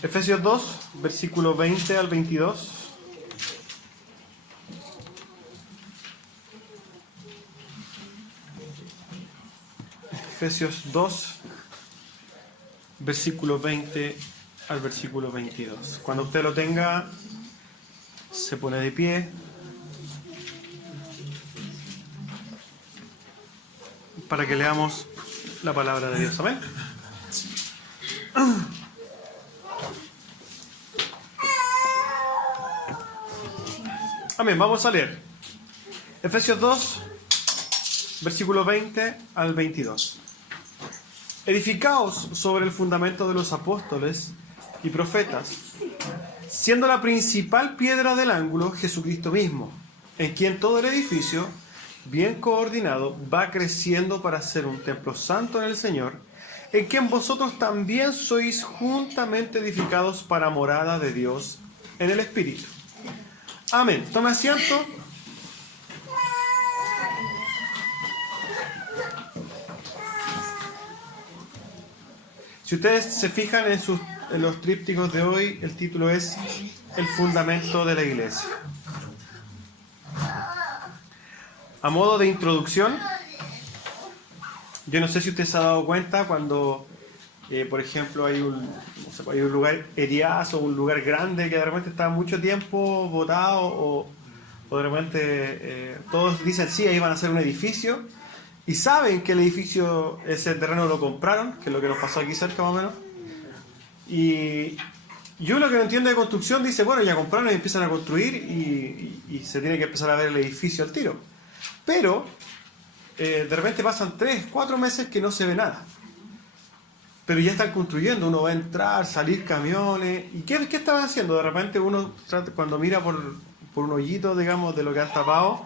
Efesios 2, versículo 20 al 22. Efesios 2, versículo 20 al versículo 22. Cuando usted lo tenga, se pone de pie para que leamos la palabra de Dios. Amén. Amén. Vamos a leer Efesios 2, versículo 20 al 22. Edificaos sobre el fundamento de los apóstoles y profetas, siendo la principal piedra del ángulo Jesucristo mismo, en quien todo el edificio, bien coordinado, va creciendo para ser un templo santo en el Señor, en quien vosotros también sois juntamente edificados para morada de Dios en el Espíritu. Amén. Tome asiento. Si ustedes se fijan en los trípticos de hoy, el título es El fundamento de la iglesia. A modo de introducción, yo no sé si usted se ha dado cuenta cuando, por ejemplo, hay un lugar heriaz o un lugar grande que de repente está mucho tiempo botado o de repente todos dicen sí, ahí van a hacer un edificio y saben que el edificio, ese terreno lo compraron, que es lo que nos pasó aquí cerca más o menos. Y uno que no entiende de construcción dice, bueno, ya compraron y empiezan a construir y se tiene que empezar a ver el edificio al tiro. Pero de repente pasan 3, 4 meses que no se ve nada. Pero ya están construyendo, uno va a entrar, salir camiones. ¿Y qué estaban haciendo? De repente uno, cuando mira por un hoyito, digamos, de lo que han tapado,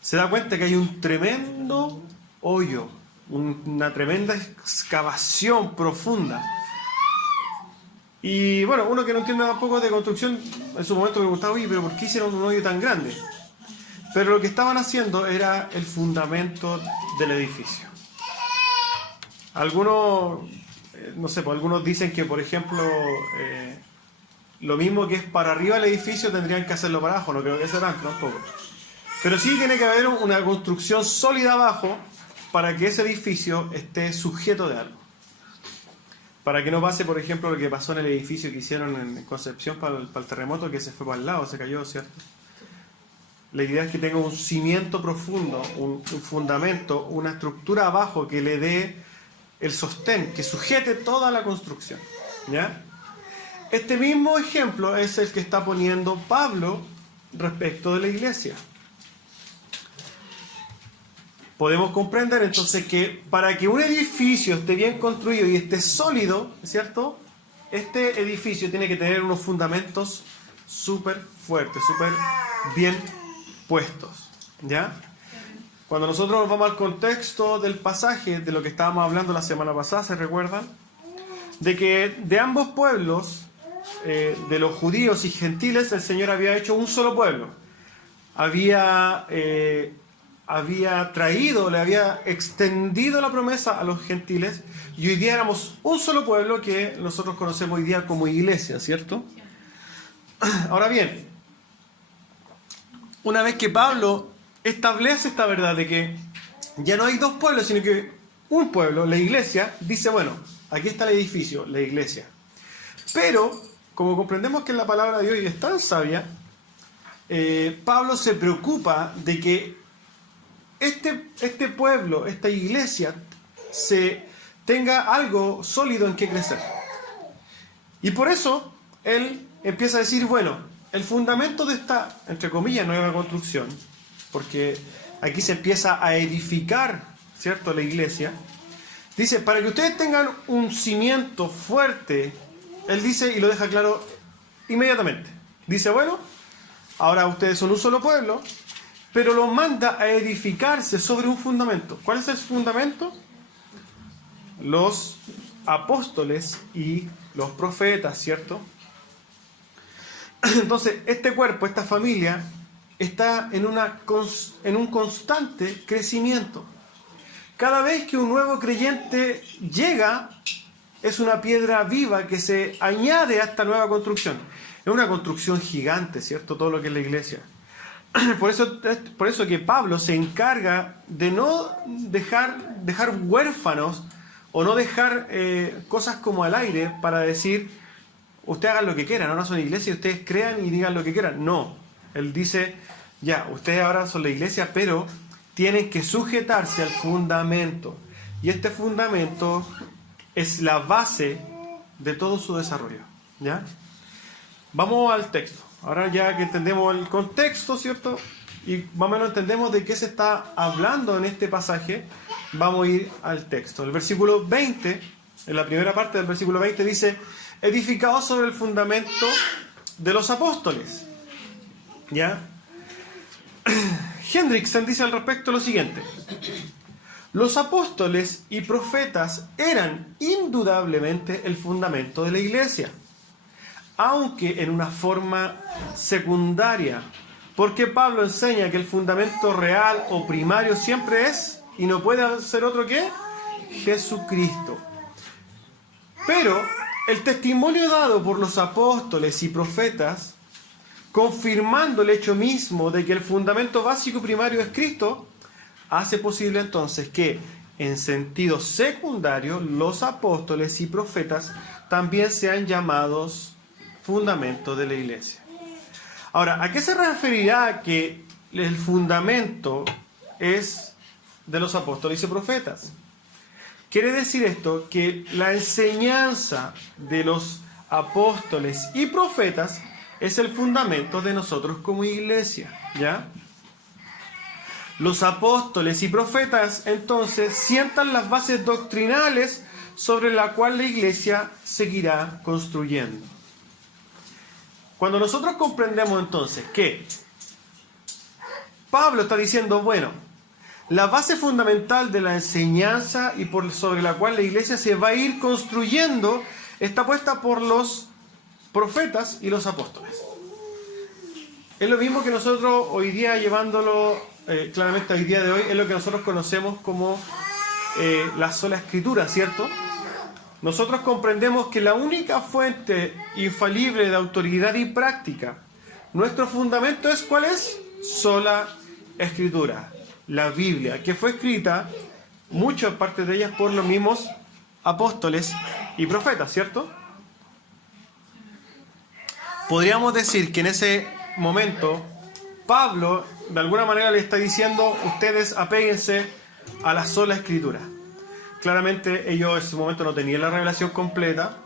se da cuenta que hay un tremendo hoyo, una tremenda excavación profunda. Y bueno, uno que no entiende tampoco de construcción, en su momento me preguntaba, oye, pero ¿por qué hicieron un hoyo tan grande? Pero lo que estaban haciendo era el fundamento del edificio. Algunos, no sé, pues algunos dicen que, por ejemplo, lo mismo que es para arriba del edificio tendrían que hacerlo para abajo, no creo que sea tanto tampoco. Pero sí tiene que haber una construcción sólida abajo para que ese edificio esté sujeto de algo. Para que no pase, por ejemplo, lo que pasó en el edificio que hicieron en Concepción para el terremoto, que se fue para el lado, se cayó, ¿cierto? La idea es que tenga un cimiento profundo, un fundamento, una estructura abajo que le dé el sostén, que sujete toda la construcción. ¿Ya? Este mismo ejemplo es el que está poniendo Pablo respecto de la iglesia. Podemos comprender entonces que para que un edificio esté bien construido y esté sólido, ¿cierto? Este edificio tiene que tener unos fundamentos súper fuertes, súper bien puestos, ¿ya? Cuando nosotros nos vamos al contexto del pasaje, de lo que estábamos hablando la semana pasada, ¿se recuerdan? De que de ambos pueblos, de los judíos y gentiles, el Señor había hecho un solo pueblo. Había traído, le había extendido la promesa a los gentiles y hoy día éramos un solo pueblo que nosotros conocemos hoy día como iglesia, ¿cierto? Ahora bien, una vez que Pablo establece esta verdad de que ya no hay dos pueblos, sino que un pueblo, la iglesia, dice, bueno, aquí está el edificio, la iglesia. Pero, como comprendemos que la palabra de Dios es tan sabia, Pablo se preocupa de que este pueblo, esta iglesia, tenga algo sólido en que crecer. Y por eso, él empieza a decir, bueno, el fundamento de esta, entre comillas, nueva construcción, porque aquí se empieza a edificar, ¿cierto?, la iglesia, dice, para que ustedes tengan un cimiento fuerte, él dice, y lo deja claro inmediatamente, dice, bueno, ahora ustedes son un solo pueblo, pero los manda a edificarse sobre un fundamento. ¿Cuál es el fundamento? Los apóstoles y los profetas, ¿cierto? Entonces, este cuerpo, esta familia, está en un constante crecimiento. Cada vez que un nuevo creyente llega, es una piedra viva que se añade a esta nueva construcción. Es una construcción gigante, ¿cierto? Todo lo que es la iglesia. Por eso que Pablo se encarga de no dejar huérfanos o no dejar cosas como al aire para decir, ustedes hagan lo que quieran, ahora son iglesia y ustedes crean y digan lo que quieran. No, él dice, ya, ustedes ahora son la iglesia, pero tienen que sujetarse al fundamento. Y este fundamento es la base de todo su desarrollo. ¿Ya? Vamos al texto. Ahora ya que entendemos el contexto, ¿cierto? Y más o menos entendemos de qué se está hablando en este pasaje, vamos a ir al texto. El versículo 20, en la primera parte del versículo 20 dice, edificado sobre el fundamento de los apóstoles. ¿Ya? Hendrickson dice al respecto lo siguiente. Los apóstoles y profetas eran indudablemente el fundamento de la iglesia, aunque en una forma secundaria, porque Pablo enseña que el fundamento real o primario siempre es, y no puede ser otro que, Jesucristo. Pero el testimonio dado por los apóstoles y profetas, confirmando el hecho mismo de que el fundamento básico primario es Cristo, hace posible entonces que, en sentido secundario, los apóstoles y profetas también sean llamados fundamento de la iglesia. Ahora, ¿a qué se referirá que el fundamento es de los apóstoles y profetas? Quiere decir esto que la enseñanza de los apóstoles y profetas es el fundamento de nosotros como iglesia, ¿ya? Los apóstoles y profetas entonces sientan las bases doctrinales sobre la cual la iglesia seguirá construyendo. Cuando nosotros comprendemos entonces que Pablo está diciendo, bueno, la base fundamental de la enseñanza y sobre la cual la iglesia se va a ir construyendo está puesta por los profetas y los apóstoles. Es lo mismo que nosotros hoy día llevándolo claramente hoy día de hoy, es lo que nosotros conocemos como la sola escritura, ¿cierto? Nosotros comprendemos que la única fuente infalible de autoridad y práctica, nuestro fundamento es, ¿cuál es? Sola escritura, la Biblia, que fue escrita, muchas partes de ellas, por los mismos apóstoles y profetas, ¿cierto? Podríamos decir que en ese momento Pablo de alguna manera le está diciendo, ustedes apéguense a la sola escritura. Claramente ellos en ese momento no tenían la revelación completa,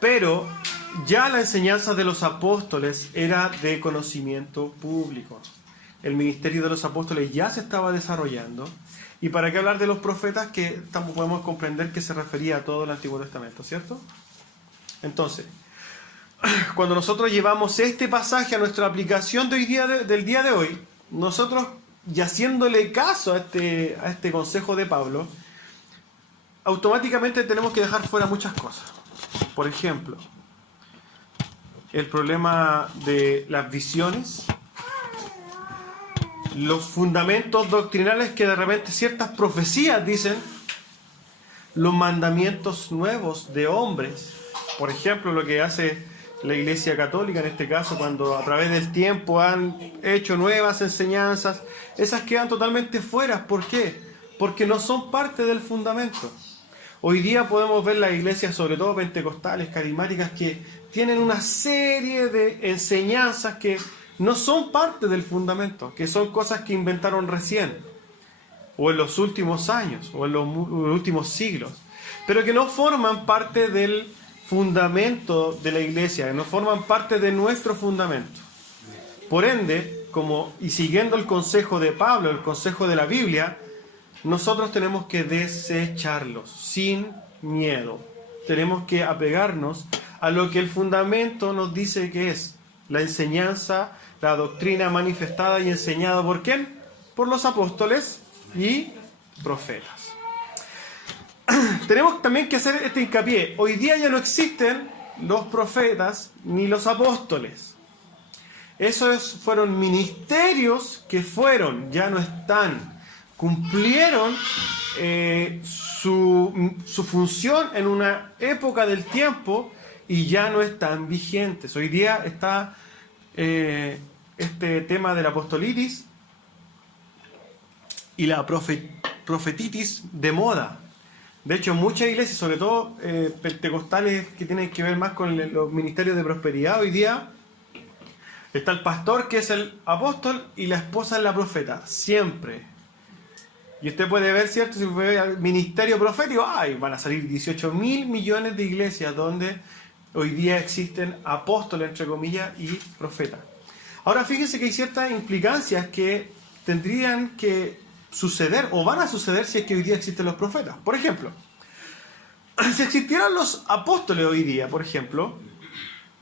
pero ya la enseñanza de los apóstoles era de conocimiento público. El ministerio de los apóstoles ya se estaba desarrollando. ¿Y para qué hablar de los profetas? Que tampoco podemos comprender que se refería a todo el Antiguo Testamento, ¿cierto? Entonces, cuando nosotros llevamos este pasaje a nuestra aplicación del día de hoy, nosotros, y haciéndole caso a este consejo de Pablo, automáticamente tenemos que dejar fuera muchas cosas. Por ejemplo, el problema de las visiones, los fundamentos doctrinales que de repente ciertas profecías dicen, los mandamientos nuevos de hombres, por ejemplo, lo que hace la Iglesia Católica en este caso, cuando a través del tiempo han hecho nuevas enseñanzas, esas quedan totalmente fuera. ¿Por qué? Porque no son parte del fundamento. Hoy día podemos ver las iglesias, sobre todo pentecostales, carismáticas, que tienen una serie de enseñanzas que no son parte del fundamento, que son cosas que inventaron recién, o en los últimos años, o en los últimos siglos, pero que no forman parte del fundamento de la iglesia, no forman parte de nuestro fundamento. Por ende, y siguiendo el consejo de Pablo, el consejo de la Biblia, nosotros tenemos que desecharlos sin miedo. Tenemos que apegarnos a lo que el fundamento nos dice que es la enseñanza, la doctrina manifestada y enseñada ¿por quién? Por los apóstoles y profetas. Tenemos también que hacer este hincapié. Hoy día ya no existen los profetas ni los apóstoles. Esos fueron ministerios que ya no están. cumplieron su función en una época del tiempo y ya no están vigentes. Hoy día está este tema de la apostolitis y la profetitis de moda. De hecho, muchas iglesias, sobre todo pentecostales que tienen que ver más con los ministerios de prosperidad, hoy día está el pastor que es el apóstol y la esposa es la profeta, siempre. Y usted puede ver, ¿cierto? Si ve al ministerio profético, ¡ay! Van a salir 18.000 millones de iglesias donde hoy día existen apóstoles, entre comillas, y profetas. Ahora, fíjense que hay ciertas implicancias que tendrían que suceder o van a suceder si es que hoy día existen los profetas. Por ejemplo, si existieran los apóstoles hoy día, por ejemplo,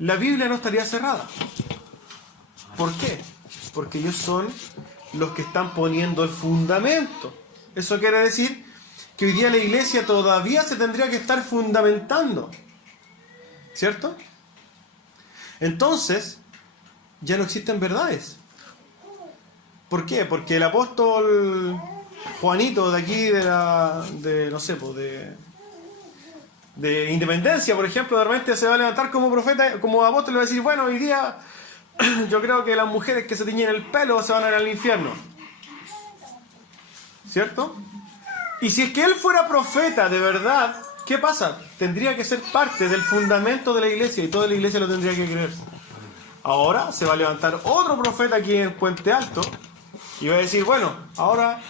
la Biblia no estaría cerrada. ¿Por qué? Porque ellos son los que están poniendo el fundamento. Eso quiere decir que hoy día la iglesia todavía se tendría que estar fundamentando. ¿Cierto? Entonces, ya no existen verdades. ¿Por qué? Porque el apóstol Juanito de aquí de Independencia, por ejemplo, de repente se va a levantar como profeta, como apóstol, y va a decir, bueno, hoy día yo creo que las mujeres que se tiñen el pelo se van a ir al infierno. ¿Cierto? Y si es que él fuera profeta de verdad, ¿qué pasa? Tendría que ser parte del fundamento de la iglesia y toda la iglesia lo tendría que creer. Ahora se va a levantar otro profeta aquí en Puente Alto y va a decir, bueno, ahora,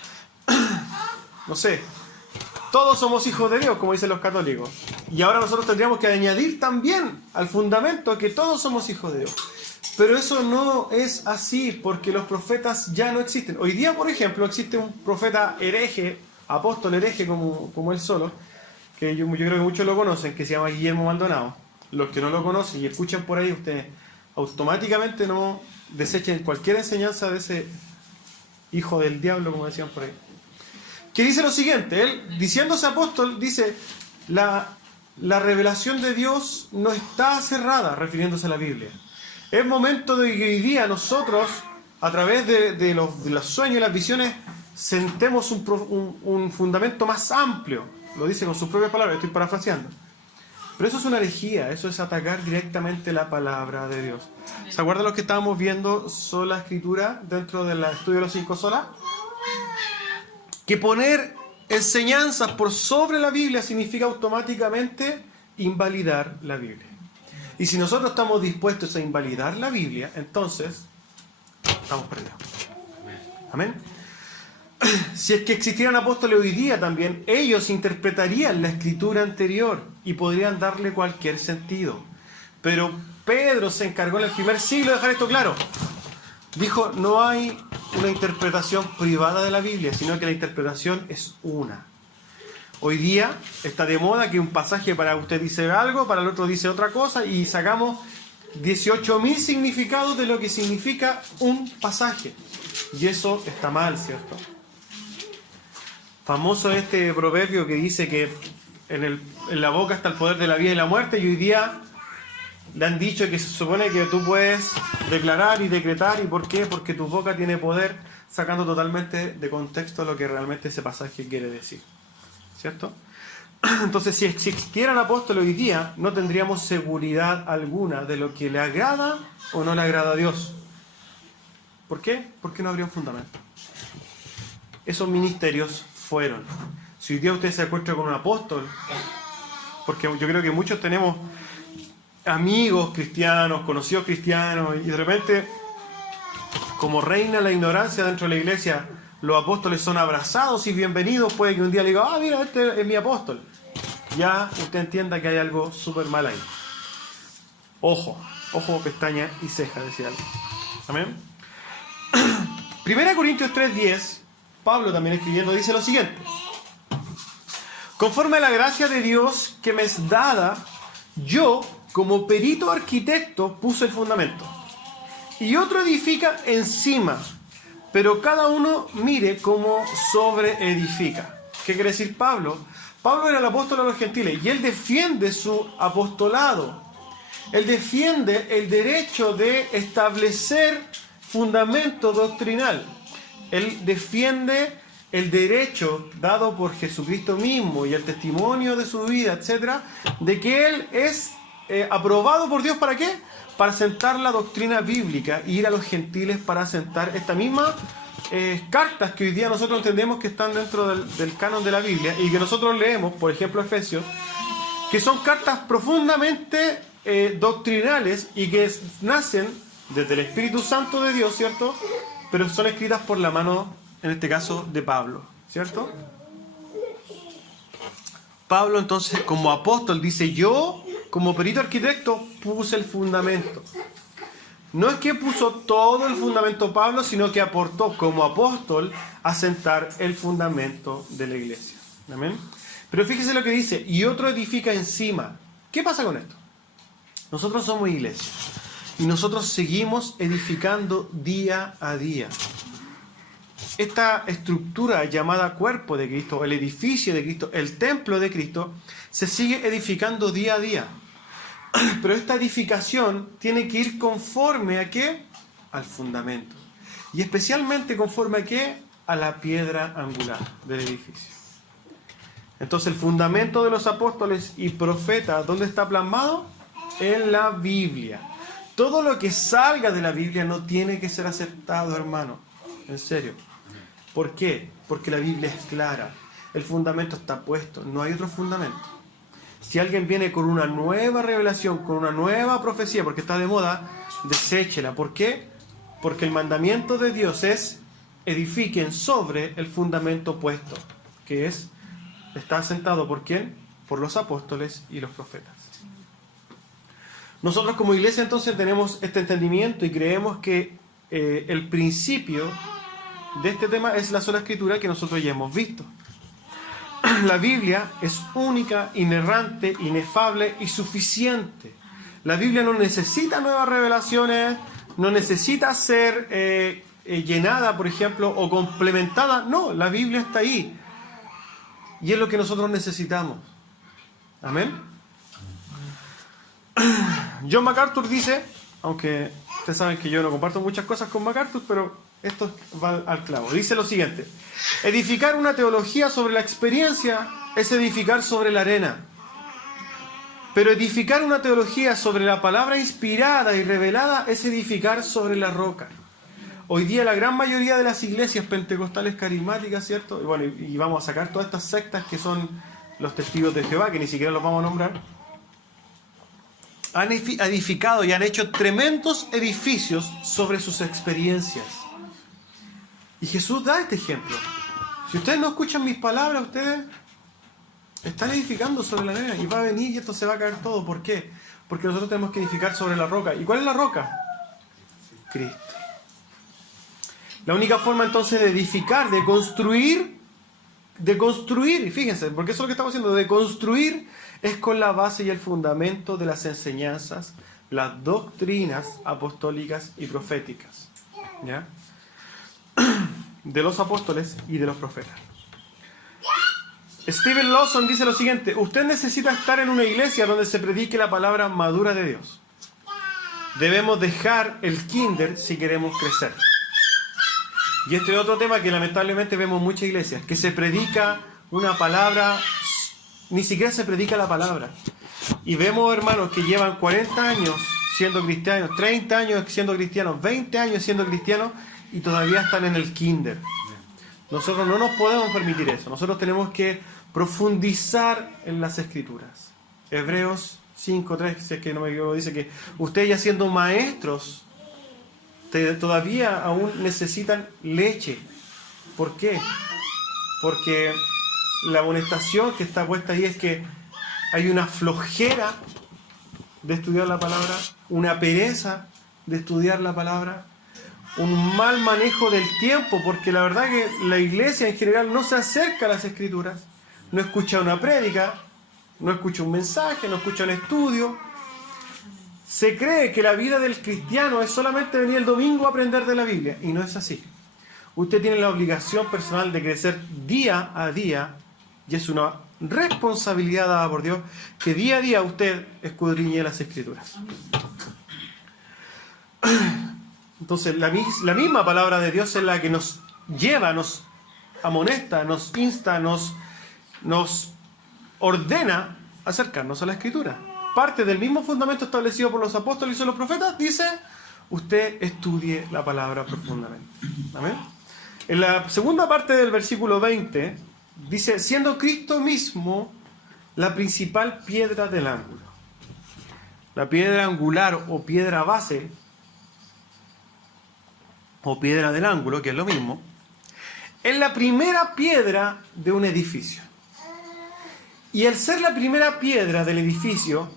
no sé, todos somos hijos de Dios, como dicen los católicos. Y ahora nosotros tendríamos que añadir también al fundamento que todos somos hijos de Dios. Pero eso no es así, porque los profetas ya no existen. Hoy día, por ejemplo, existe un profeta hereje, apóstol hereje como él solo, que yo creo que muchos lo conocen, que se llama Guillermo Maldonado. Los que no lo conocen y escuchan por ahí, ustedes automáticamente no desechen cualquier enseñanza de ese hijo del diablo, como decían por ahí. Que dice lo siguiente, él, diciéndose apóstol, dice, la revelación de Dios no está cerrada, refiriéndose a la Biblia. Es momento de que hoy día nosotros, a través de los sueños y las visiones, sentemos un fundamento más amplio. Lo dice con sus propias palabras, estoy parafraseando. Pero eso es una herejía, eso es atacar directamente la palabra de Dios. ¿Se acuerdan los que estábamos viendo sola escritura dentro del estudio de los 5 solas? Que poner enseñanzas por sobre la Biblia significa automáticamente invalidar la Biblia. Y si nosotros estamos dispuestos a invalidar la Biblia, entonces estamos perdidos. Amén. Si es que existieran apóstoles hoy día también, ellos interpretarían la escritura anterior y podrían darle cualquier sentido. Pero Pedro se encargó en el primer siglo de dejar esto claro. Dijo, no hay una interpretación privada de la Biblia, sino que la interpretación es una. Hoy día está de moda que un pasaje para usted dice algo, para el otro dice otra cosa, y sacamos 18.000 significados de lo que significa un pasaje. Y eso está mal, ¿cierto? Famoso este proverbio que dice que en la boca está el poder de la vida y la muerte, y hoy día le han dicho que se supone que tú puedes declarar y decretar. ¿Y por qué? Porque tu boca tiene poder, sacando totalmente de contexto lo que realmente ese pasaje quiere decir. ¿Cierto? Entonces, si existieran apóstoles hoy día, no tendríamos seguridad alguna de lo que le agrada o no le agrada a Dios. ¿Por qué? Porque no habría un fundamento. Esos ministerios fueron. Si hoy día usted se encuentra con un apóstol, porque yo creo que muchos tenemos amigos cristianos, conocidos cristianos, y de repente, como reina la ignorancia dentro de la iglesia, los apóstoles son abrazados y bienvenidos. Puede que un día le diga, ah, mira, este es mi apóstol. Ya usted entienda que hay algo súper mal ahí. Ojo, pestaña y ceja, decía algo. Amén. 1 Corintios 3:10, Pablo también escribiendo, dice lo siguiente: conforme a la gracia de Dios que me es dada, yo, como perito arquitecto, puse el fundamento, y otro edifica encima, pero cada uno mire cómo sobreedifica. ¿Qué quiere decir Pablo? Pablo era el apóstol a los gentiles y él defiende su apostolado. Él defiende el derecho de establecer fundamento doctrinal. Él defiende el derecho dado por Jesucristo mismo y el testimonio de su vida, etcétera, de que Él es aprobado por Dios. ¿Para qué? Para sentar la doctrina bíblica e ir a los gentiles para sentar esta misma cartas que hoy día nosotros entendemos que están dentro del canon de la Biblia y que nosotros leemos, por ejemplo Efesios, que son cartas profundamente doctrinales y que nacen desde el Espíritu Santo de Dios, ¿cierto? Pero son escritas por la mano, en este caso, de Pablo, ¿cierto? Pablo entonces, como apóstol, dice: yo, como perito arquitecto, puse el fundamento. No es que puso todo el fundamento Pablo, sino que aportó como apóstol a sentar el fundamento de la iglesia. ¿Amén? Pero fíjese lo que dice: y otro edifica encima. ¿Qué pasa con esto? Nosotros somos iglesia y nosotros seguimos edificando día a día. Esta estructura llamada cuerpo de Cristo, el edificio de Cristo, el templo de Cristo, se sigue edificando día a día. Pero esta edificación tiene que ir conforme ¿a qué? Al fundamento. Y especialmente conforme ¿a qué? A la piedra angular del edificio. Entonces el fundamento de los apóstoles y profetas, ¿dónde está plasmado? En la Biblia. Todo lo que salga de la Biblia no tiene que ser aceptado, hermano. En serio. ¿Por qué? Porque la Biblia es clara. El fundamento está puesto. No hay otro fundamento. Si alguien viene con una nueva revelación, con una nueva profecía, porque está de moda, deséchela. ¿Por qué? Porque el mandamiento de Dios es: edifiquen sobre el fundamento puesto, que está asentado ¿por quién? Por los apóstoles y los profetas. Nosotros como iglesia entonces tenemos este entendimiento y creemos que el principio de este tema es la sola escritura que nosotros ya hemos visto. La Biblia es única, inerrante, inefable y suficiente. La Biblia no necesita nuevas revelaciones, no necesita ser llenada, por ejemplo, o complementada. No, la Biblia está ahí. Y es lo que nosotros necesitamos. Amén. John MacArthur dice, aunque ustedes saben que yo no comparto muchas cosas con MacArthur, pero esto va al clavo. Dice lo siguiente: edificar una teología sobre la experiencia es edificar sobre la arena. Pero edificar una teología sobre la palabra inspirada y revelada es edificar sobre la roca. Hoy día la gran mayoría de las iglesias pentecostales carismáticas, ¿cierto? Y bueno, y vamos a sacar todas estas sectas que son los testigos de Jehová, que ni siquiera los vamos a nombrar, han edificado y han hecho tremendos edificios sobre sus experiencias. Y Jesús da este ejemplo. Si ustedes no escuchan mis palabras, ustedes están edificando sobre la arena y va a venir y esto se va a caer todo. ¿Por qué? Porque nosotros tenemos que edificar sobre la roca. ¿Y cuál es la roca? Cristo. La única forma entonces de edificar, de construir, y fíjense, porque eso es lo que estamos haciendo, de construir, es con la base y el fundamento de las enseñanzas, las doctrinas apostólicas y proféticas, ¿ya? De los apóstoles y de los profetas. Stephen Lawson dice lo siguiente: usted necesita estar en una iglesia donde se predique la palabra madura de Dios. Debemos dejar el kinder si queremos crecer. Y este es otro tema que lamentablemente vemos en muchas iglesias, que se predica una palabra, ni siquiera se predica la palabra. Y vemos hermanos que llevan 40 años siendo cristianos, 30 años siendo cristianos, 20 años siendo cristianos y todavía están en el kinder. Nosotros no nos podemos permitir eso. Nosotros tenemos que profundizar en las escrituras. Hebreos 5:3, si es que no me equivoco, dice que ustedes ya siendo maestros todavía aún necesitan leche. ¿Por qué? Porque la amonestación que está puesta ahí es que hay una flojera de estudiar la palabra, una pereza de estudiar la palabra, un mal manejo del tiempo, porque la verdad que la iglesia en general no se acerca a las escrituras, no escucha una prédica, no escucha un mensaje, no escucha un estudio. Se cree que la vida del cristiano es solamente venir el domingo a aprender de la Biblia, y no es así. Usted tiene la obligación personal de crecer día a día, y es una responsabilidad dada por Dios, que día a día usted escudriñe las escrituras. Entonces la misma palabra de Dios es la que nos lleva, nos amonesta, nos insta, nos ordena acercarnos a la Escritura. Parte del mismo fundamento establecido por los apóstoles y los profetas, dice, usted estudie la palabra profundamente. ¿Amén? En la segunda parte del versículo 20, dice, siendo Cristo mismo la principal piedra del ángulo. La piedra angular o piedra base, o piedra del ángulo, que es lo mismo, es la primera piedra de un edificio. Y al ser la primera piedra del edificio,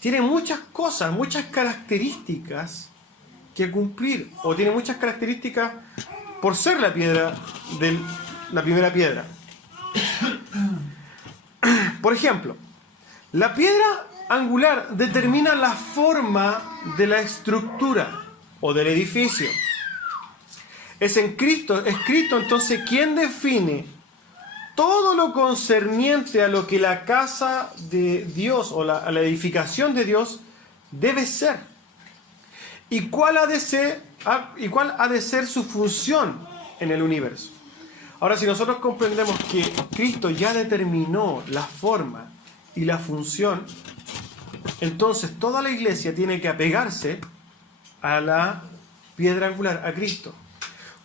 tiene muchas cosas, muchas características que cumplir, o tiene muchas características por ser la primera piedra. Por ejemplo, la piedra angular determina la forma de la estructura o del edificio. Es en Cristo entonces quien define todo lo concerniente a lo que la casa de Dios o a la edificación de Dios debe ser. ¿Y cuál ha de ser su función en el universo? Ahora, si nosotros comprendemos que Cristo ya determinó la forma y la función, entonces toda la iglesia tiene que apegarse a la piedra angular, a Cristo.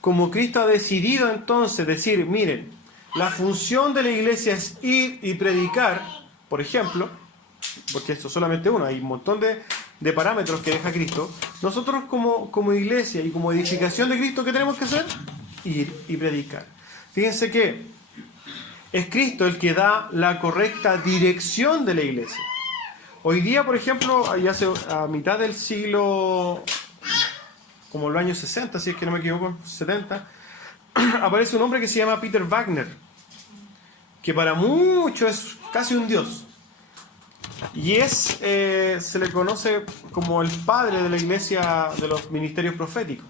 Como Cristo ha decidido entonces decir, miren, la función de la iglesia es ir y predicar, por ejemplo, porque esto es solamente uno, hay un montón de parámetros que deja Cristo. Nosotros como iglesia y como edificación de Cristo, ¿qué tenemos que hacer? Ir y predicar. Fíjense que es Cristo el que da la correcta dirección de la iglesia. Hoy día, por ejemplo, ya a mitad del siglo, como los años 60, si es que no me equivoco, 70, aparece un hombre que se llama Peter Wagner, que para muchos es casi un dios. Y se le conoce como el padre de la iglesia de los ministerios proféticos.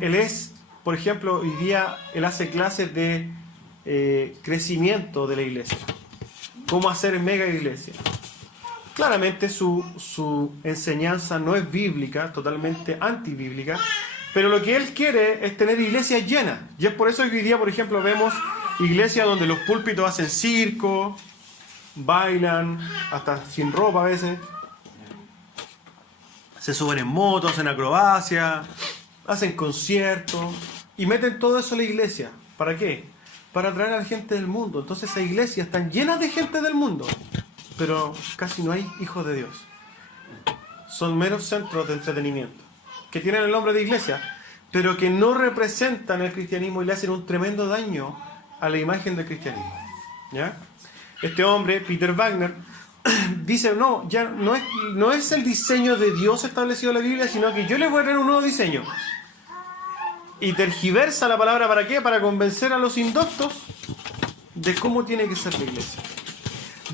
Él es, por ejemplo, hoy día él hace clases de crecimiento de la iglesia. Cómo hacer mega iglesia. Claramente su enseñanza no es bíblica, totalmente antibíblica, pero lo que él quiere es tener iglesias llenas. Y es por eso que hoy día, por ejemplo, vemos iglesias donde los púlpitos hacen circo, bailan, hasta sin ropa a veces, se suben en motos, hacen acrobacia, hacen conciertos y meten todo eso a la iglesia. ¿Para qué? Para atraer a la gente del mundo. Entonces esas iglesias están llenas de gente del mundo, pero casi no hay hijos de Dios. Son meros centros de entretenimiento que tienen el nombre de iglesia, pero que no representan el cristianismo y le hacen un tremendo daño a la imagen del cristianismo. ¿Ya? Este hombre, Peter Wagner, dice, no, ya no es el diseño de Dios establecido en la Biblia, sino que yo les voy a traer un nuevo diseño. Y tergiversa la palabra, ¿para qué? Para convencer a los indoctos de cómo tiene que ser la iglesia.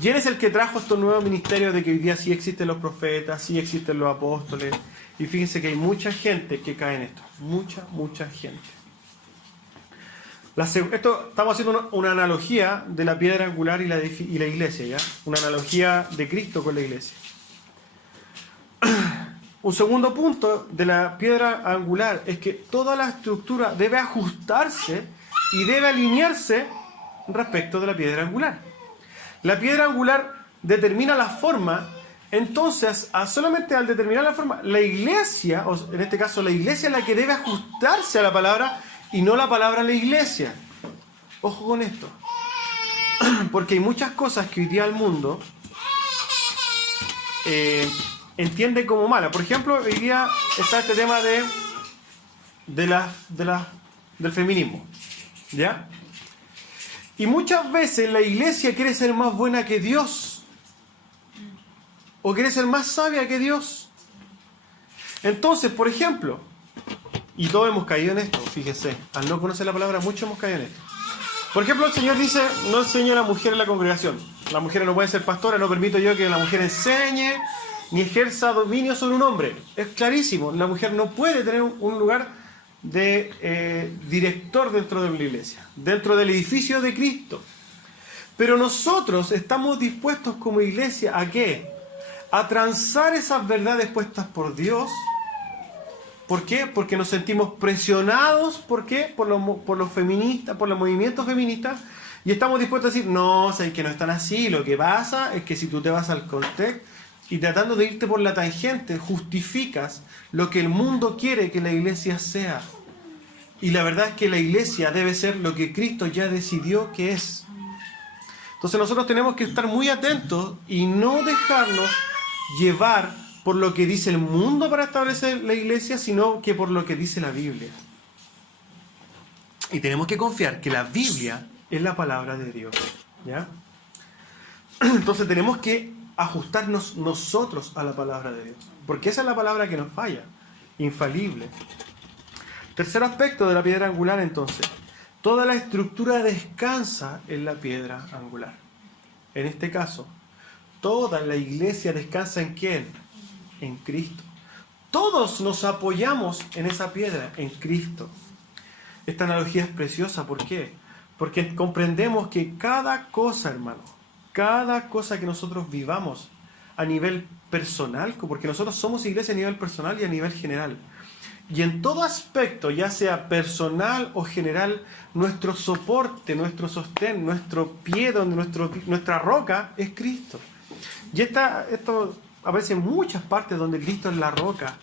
Y él es el que trajo estos nuevos ministerios de que hoy día sí existen los profetas, sí existen los apóstoles. Y fíjense que hay mucha gente que cae en esto. Mucha gente. Estamos haciendo una analogía de la piedra angular y la iglesia, ¿ya? Una analogía de Cristo con la iglesia. Un segundo punto de la piedra angular es que toda la estructura debe ajustarse y debe alinearse respecto de la piedra angular. La piedra angular determina la forma, entonces, solamente al determinar la forma, la iglesia, o en este caso la iglesia es la que debe ajustarse a la palabra y no la palabra a la iglesia. Ojo con esto. Porque hay muchas cosas que hoy día el mundo entiende como malas. Por ejemplo, hoy día está este tema del feminismo. ¿Ya? Y muchas veces la iglesia quiere ser más buena que Dios. O quiere ser más sabia que Dios. Entonces, por ejemplo, y todos hemos caído en esto, fíjese, al no conocer la palabra, muchos hemos caído en esto. Por ejemplo, el Señor dice, no enseñe a la mujer en la congregación. Las mujeres no pueden ser pastoras, no permito yo que la mujer enseñe ni ejerza dominio sobre un hombre. Es clarísimo, la mujer no puede tener un lugar de director dentro de la iglesia, dentro del edificio de Cristo. Pero nosotros estamos dispuestos como iglesia ¿a qué? A transar esas verdades puestas por Dios ¿Por qué? Porque nos sentimos presionados, ¿por qué? Por los feministas, por los movimientos feministas, y estamos dispuestos a decir, no, sabes que no están así, lo que pasa es que si tú te vas al contexto y tratando de irte por la tangente, justificas lo que el mundo quiere que la iglesia sea. Y la verdad es que la iglesia debe ser lo que Cristo ya decidió que es. Entonces nosotros tenemos que estar muy atentos y no dejarnos llevar por lo que dice el mundo para establecer la iglesia, sino que por lo que dice la Biblia. Y tenemos que confiar que la Biblia es la palabra de Dios, ¿ya? Entonces tenemos que ajustarnos nosotros a la palabra de Dios, porque esa es la palabra que nos falla, infalible. Tercer aspecto de la piedra angular, entonces, toda la estructura descansa en la piedra angular. En este caso, toda la iglesia descansa ¿en quién? En Cristo. Todos nos apoyamos en esa piedra, en Cristo. Esta analogía es preciosa, ¿por qué? Porque comprendemos que cada cosa, hermano, cada cosa que nosotros vivamos a nivel personal, porque nosotros somos iglesia a nivel personal y a nivel general, y en todo aspecto, ya sea personal o general, nuestro soporte, nuestro sostén, nuestro pie, nuestra roca es Cristo. Y esto aparece en muchas partes donde Cristo es la roca,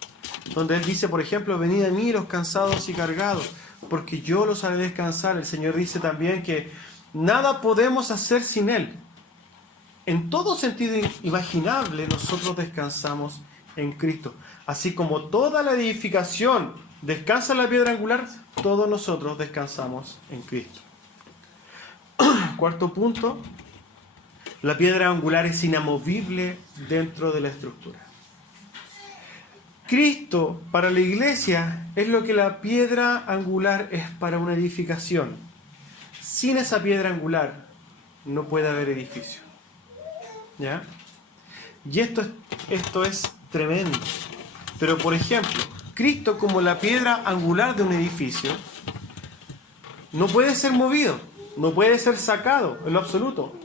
donde Él dice, por ejemplo, venid a mí los cansados y cargados, porque yo los haré descansar. El Señor dice también que nada podemos hacer sin Él. En todo sentido imaginable, nosotros descansamos en Cristo. Así como toda la edificación descansa en la piedra angular, todos nosotros descansamos en Cristo. Cuarto punto, la piedra angular es inamovible dentro de la estructura. Cristo para la iglesia es lo que la piedra angular es para una edificación. Sin esa piedra angular no puede haber edificio. ¿Ya? Y esto es tremendo. Pero por ejemplo, Cristo como la piedra angular de un edificio no puede ser movido, no puede ser sacado en lo absoluto.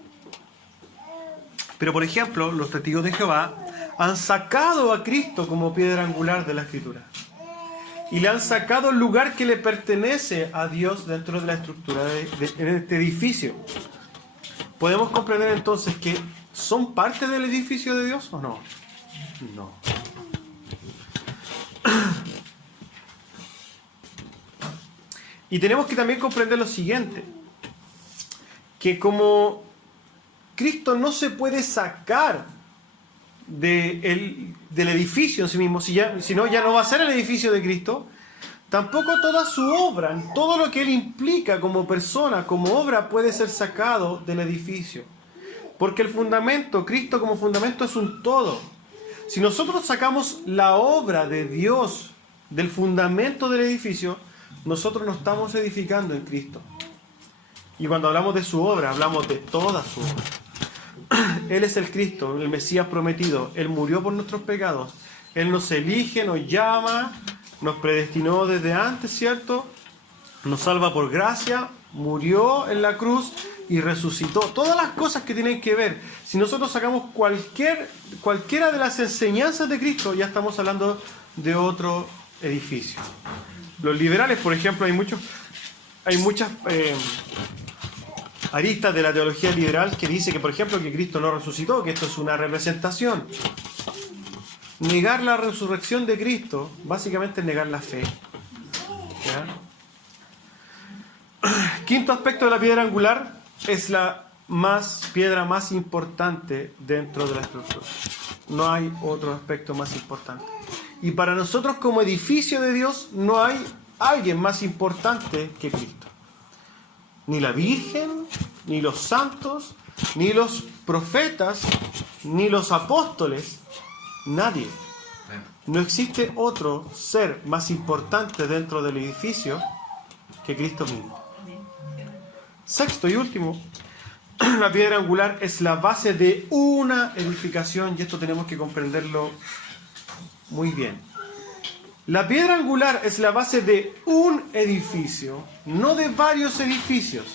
Pero por ejemplo, los testigos de Jehová han sacado a Cristo como piedra angular de la Escritura. Y le han sacado el lugar que le pertenece a Dios dentro de la estructura en este edificio. ¿Podemos comprender entonces que son parte del edificio de Dios o no? No. Y tenemos que también comprender lo siguiente, que como Cristo no se puede sacar del edificio en sí mismo, si no ya no va a ser el edificio de Cristo, tampoco toda su obra, todo lo que Él implica como persona, como obra, puede ser sacado del edificio. Porque el fundamento, Cristo como fundamento es un todo. Si nosotros sacamos la obra de Dios del fundamento del edificio, nosotros no estamos edificando en Cristo. Y cuando hablamos de su obra, hablamos de toda su obra. Él es el Cristo, el Mesías prometido. Él murió por nuestros pecados. Él nos elige, nos llama, nos predestinó desde antes, ¿cierto? Nos salva por gracia, murió en la cruz y resucitó. Todas las cosas que tienen que ver. Si nosotros sacamos cualquiera de las enseñanzas de Cristo, ya estamos hablando de otro edificio. Los liberales, por ejemplo, hay muchas aristas de la teología liberal que dice que, por ejemplo, que Cristo no resucitó, que esto es una representación. Negar la resurrección de Cristo básicamente es negar la fe. ¿Ya? Quinto aspecto de la piedra angular es la piedra más importante dentro de la estructura. No hay otro aspecto más importante. Y para nosotros como edificio de Dios no hay alguien más importante que Cristo. Ni la Virgen, ni los santos, ni los profetas, ni los apóstoles, nadie. No existe otro ser más importante dentro del edificio que Cristo mismo. Sexto y último, la piedra angular es la base de una edificación, y esto tenemos que comprenderlo muy bien. La piedra angular es la base de un edificio, no de varios edificios.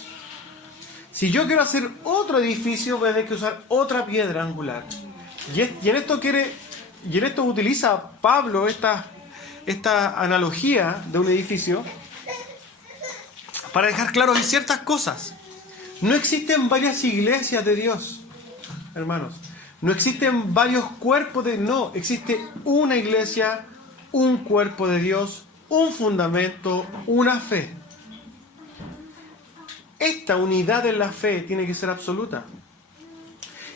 Si yo quiero hacer otro edificio, voy a tener que usar otra piedra angular. Y en esto utiliza Pablo esta analogía de un edificio para dejar claro ciertas cosas. No existen varias iglesias de Dios, hermanos. No existen varios cuerpos de... No, existe una iglesia, un cuerpo de Dios, un fundamento, una fe. Esta unidad en la fe tiene que ser absoluta.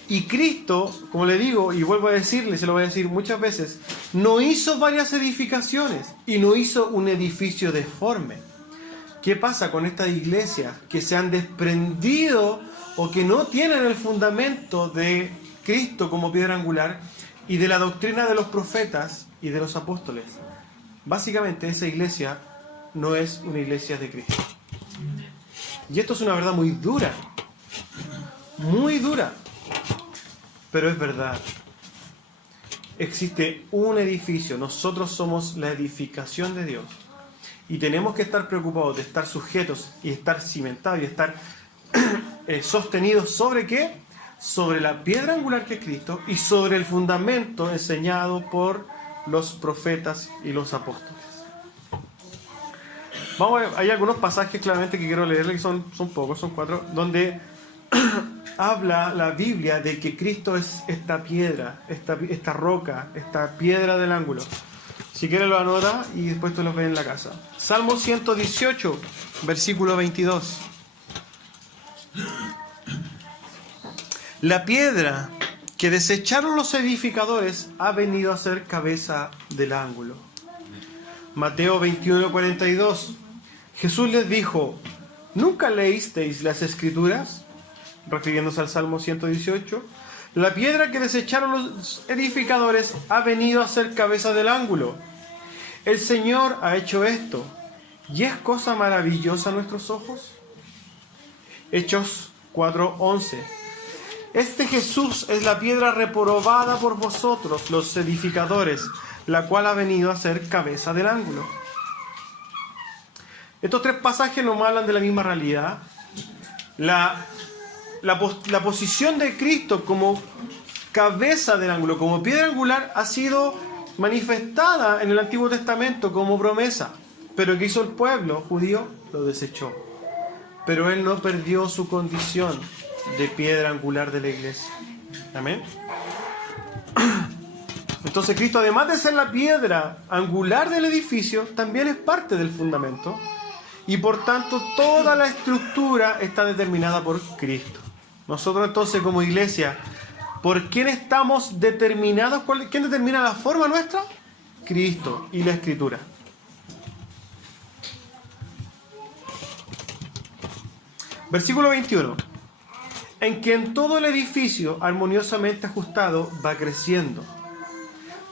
Y Cristo, como le digo, y vuelvo a decirle, se lo voy a decir muchas veces, no hizo varias edificaciones y no hizo un edificio deforme. ¿Qué pasa con estas iglesias que se han desprendido o que no tienen el fundamento de Cristo como piedra angular y de la doctrina de los profetas y de los apóstoles? Básicamente esa iglesia no es una iglesia de Cristo. Y esto es una verdad muy dura, pero es verdad. Existe un edificio, nosotros somos la edificación de Dios y tenemos que estar preocupados de estar sujetos y estar cimentados y estar sostenidos ¿sobre qué? Sobre la piedra angular que es Cristo y sobre el fundamento enseñado por los profetas y los apóstoles. Hay algunos pasajes claramente que quiero leerles, que son pocos, son 4, donde habla la Biblia de que Cristo es esta piedra, esta roca, esta piedra del ángulo. Si quieres lo anota y después tú los ves en la casa. Salmo 118, versículo 22. La piedra que desecharon los edificadores ha venido a ser cabeza del ángulo. Mateo 21, 42. Jesús les dijo: ¿nunca leísteis las Escrituras? Refiriéndose al Salmo 118. La piedra que desecharon los edificadores ha venido a ser cabeza del ángulo. El Señor ha hecho esto, ¿y es cosa maravillosa a nuestros ojos? Hechos 4:11. Este Jesús es la piedra reprobada por vosotros, los edificadores, la cual ha venido a ser cabeza del ángulo. Estos 3 pasajes nos hablan de la misma realidad. La posición de Cristo como cabeza del ángulo, como piedra angular, ha sido manifestada en el Antiguo Testamento como promesa. Pero ¿qué hizo el pueblo judío? Lo desechó. Pero Él no perdió su condición de piedra angular de la iglesia. Amén. Entonces Cristo, además de ser la piedra angular del edificio, también es parte del fundamento. Y por tanto toda la estructura está determinada por Cristo. Nosotros entonces como iglesia, ¿por quién estamos determinados? ¿Quién determina la forma nuestra? Cristo y la Escritura. Versículo 21. En que en todo el edificio armoniosamente ajustado va creciendo.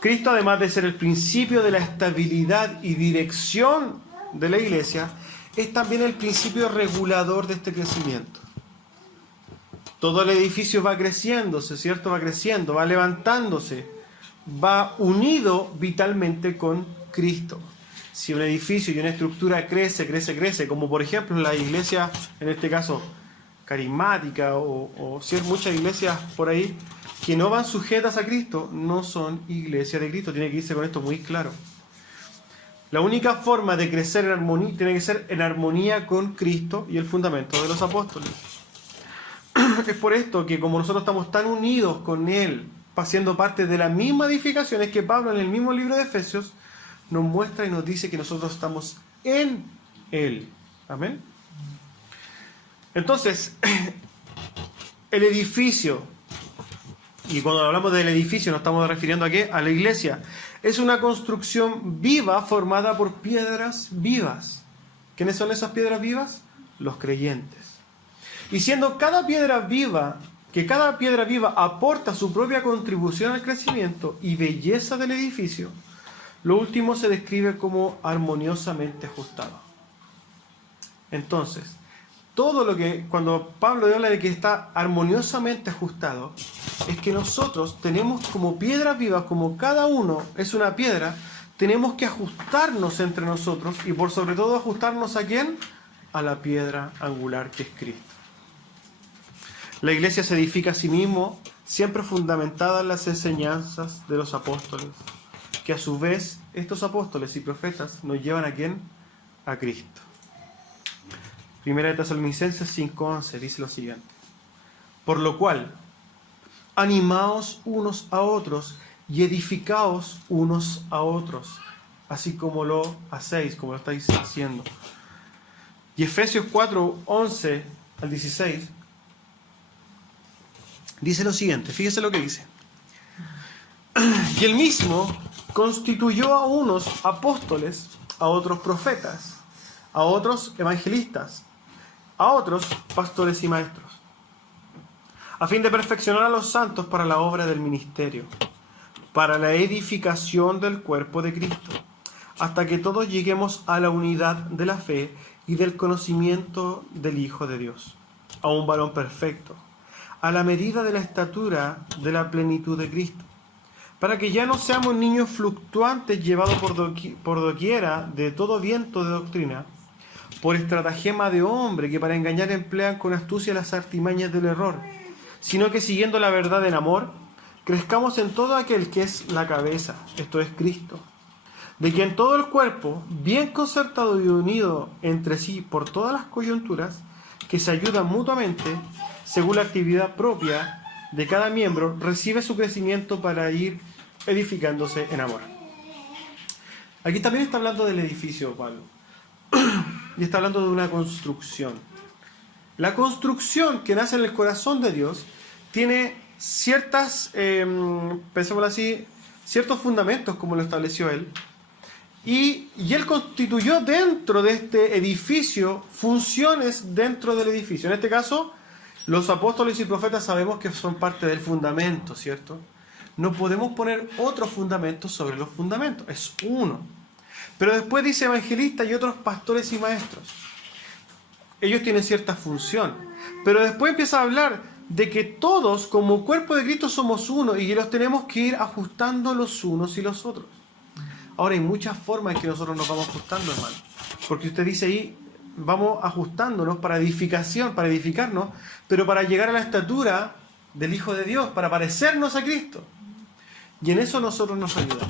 Cristo, además de ser el principio de la estabilidad y dirección de la iglesia, es también el principio regulador de este crecimiento. Todo el edificio va creciéndose, ¿cierto? Va creciendo, va levantándose, va unido vitalmente con Cristo. Si un edificio y una estructura crece, como por ejemplo la iglesia, en este caso carismática, o si hay muchas iglesias por ahí que no van sujetas a Cristo, no son iglesias de Cristo. Tiene que irse con esto muy claro. La única forma de crecer en armonía tiene que ser en armonía con Cristo y el fundamento de los apóstoles. Es por esto que como nosotros estamos tan unidos con Él, siendo parte de la misma edificación, es que Pablo en el mismo libro de Efesios nos muestra y nos dice que nosotros estamos en Él. Amén. Entonces, el edificio, y cuando hablamos del edificio nos estamos refiriendo ¿a qué? A la iglesia. Es una construcción viva formada por piedras vivas. ¿Quiénes son esas piedras vivas? Los creyentes. Y siendo cada piedra viva, que cada piedra viva aporta su propia contribución al crecimiento y belleza del edificio, lo último se describe como armoniosamente ajustado. Entonces, todo lo que, cuando Pablo habla de que está armoniosamente ajustado, es que nosotros tenemos como piedras vivas, como cada uno es una piedra, tenemos que ajustarnos entre nosotros y por sobre todo ajustarnos ¿a quién? A la piedra angular que es Cristo. La iglesia se edifica a sí mismo, siempre fundamentada en las enseñanzas de los apóstoles que a su vez estos apóstoles y profetas nos llevan ¿a quién? A Cristo. Primera de Tesalonicenses 5:11 dice lo siguiente: por lo cual, animaos unos a otros y edificaos unos a otros, así como lo hacéis, como lo estáis haciendo. Y Efesios 4:11 al 16 dice lo siguiente, fíjese lo que dice. Y él mismo constituyó a unos apóstoles, a otros profetas, a otros evangelistas, a otros pastores y maestros, a fin de perfeccionar a los santos para la obra del ministerio, para la edificación del cuerpo de Cristo, hasta que todos lleguemos a la unidad de la fe y del conocimiento del Hijo de Dios, a un varón perfecto, a la medida de la estatura de la plenitud de Cristo, para que ya no seamos niños fluctuantes llevados por doquiera de todo viento de doctrina, por estratagema de hombre que para engañar emplean con astucia las artimañas del error, sino que siguiendo la verdad en amor, crezcamos en todo aquel que es la cabeza, esto es Cristo, de quien todo el cuerpo, bien concertado y unido entre sí por todas las coyunturas, que se ayudan mutuamente, según la actividad propia de cada miembro, recibe su crecimiento para ir edificándose en amor. Aquí también está hablando del edificio, Pablo. Y está hablando de una construcción. La construcción que nace en el corazón de Dios tiene ciertas, pensémoslo así, ciertos fundamentos, como lo estableció Él. Y Él constituyó dentro de este edificio funciones dentro del edificio. En este caso, los apóstoles y profetas sabemos que son parte del fundamento, ¿cierto? No podemos poner otro fundamento sobre los fundamentos, es uno. Pero después dice evangelistas y otros pastores y maestros. Ellos tienen cierta función. Pero después empieza a hablar de que todos, como cuerpo de Cristo, somos uno y que los tenemos que ir ajustando los unos y los otros. Ahora, hay muchas formas en que nosotros nos vamos ajustando, hermano. Porque usted dice ahí, vamos ajustándonos para edificación, para edificarnos, pero para llegar a la estatura del Hijo de Dios, para parecernos a Cristo. Y en eso nosotros nos ayudamos,